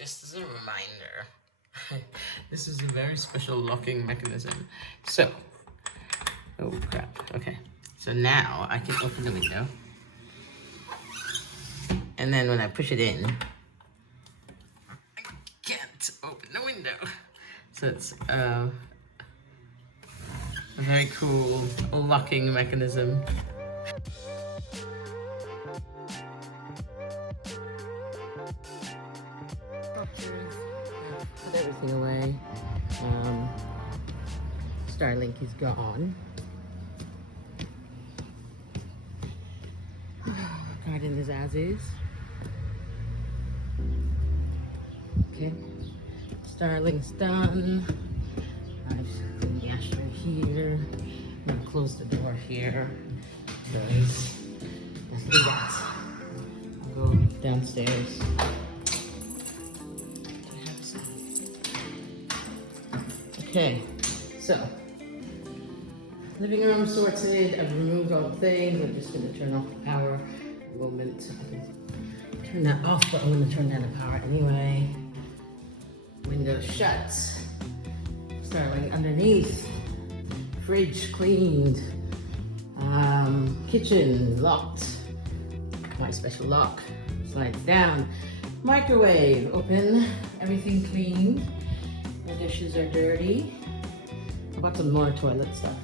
just as a reminder, this is a very special locking mechanism. So, oh crap, okay. So now I can open the window. And then when I push it in, I can't open the window. So it's a very cool locking mechanism. Put everything away. Starlink is gone. Garden is as is. Okay, Starlink's done. I've put the ashtray here. I'm gonna close the door here because let's do that. I'll go downstairs. Okay, so living room sorted. I've removed all the things. I'm just gonna turn off the power a moment. I can turn that off, but I'm gonna turn down the power anyway. Window shut. Starling underneath. Fridge cleaned. Kitchen locked. My special lock slides down. Microwave open. Everything cleaned. The dishes are dirty. I bought some more toilet stuff.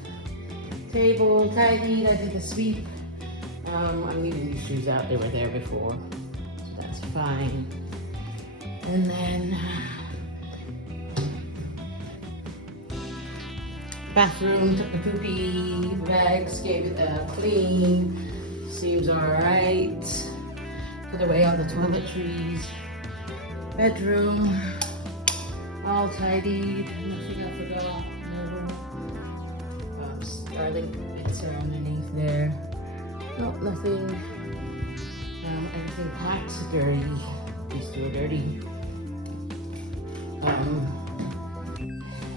Table tidied. I did the sweep. I'm leaving these shoes out. They were there before, so that's fine. And then bathroom, took the poopy bags, gave it a clean. Seems alright. Put away all the toiletries. Bedroom, all tidied. Nothing I forgot. No. Starlink bits are underneath there. No, nothing. Everything packed, dirty. These two are dirty.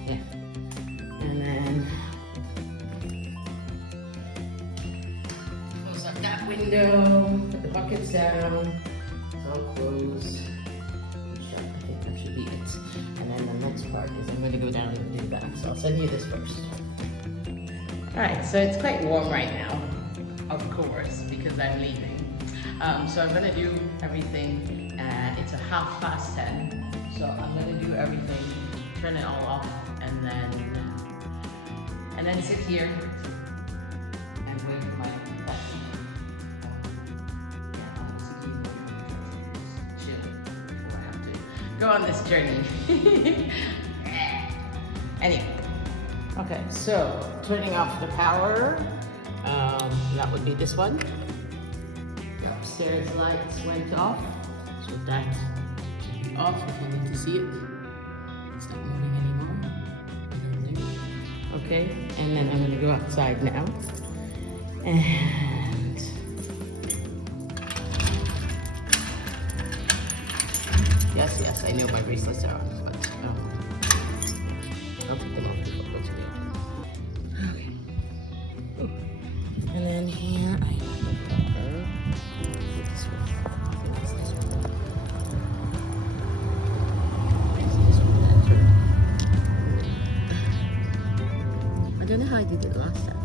Yeah. And then close up that window, put the buckets down, it's all closed. Shut. I think that should be it. And then the next part is I'm going to go down and do that. So I'll send you this first. Alright, so it's quite warm right now, of course, because I'm leaving. So I'm going to do everything. It's 10:30, so I'm going to do everything, turn it all off, and then sit here and wait for my coffee. Yeah, I'll sit here, chill before I have to go on this journey. Anyway, okay, so turning off the power, that would be this one. The upstairs lights went off, so that should be off if you need to see it. It's not moving anymore. Okay, and then I'm gonna go outside now. And yes, I know my bracelets are on, but I'll take them off before I go to bed. Okay. Ooh. And then here I have the cover. This one. I think it's this one. I don't know how I did it last time.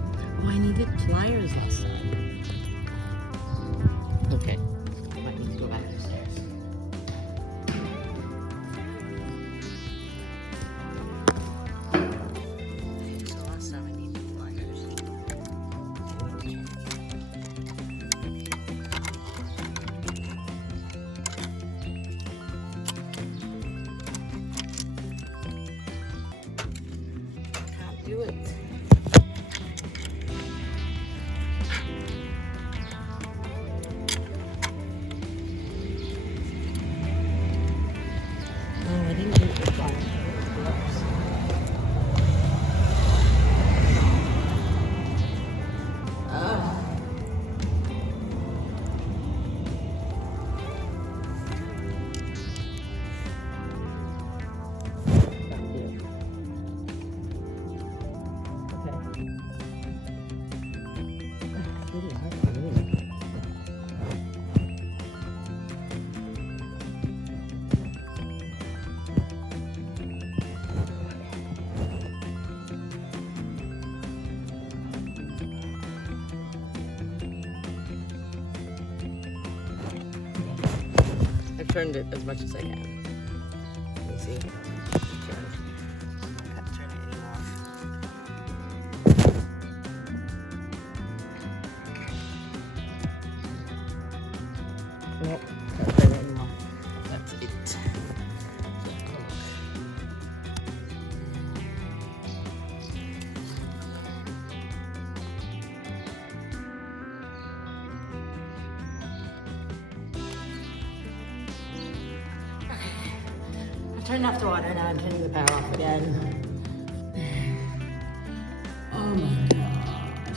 Oh, I needed pliers last time. Okay, might need to go back upstairs. Okay, so last time I needed pliers. I can't do it. turned it as much as I can. Let me see. Turn it off. Nope, can't turn it anymore. That's it. Turned off the water, now I'm turning the power off again. Oh my god.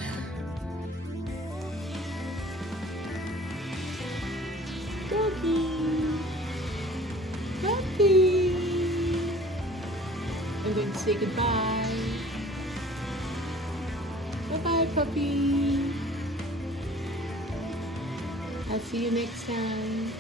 Doggy. Puppy. I'm going to say goodbye. Bye-bye, puppy. I'll see you next time.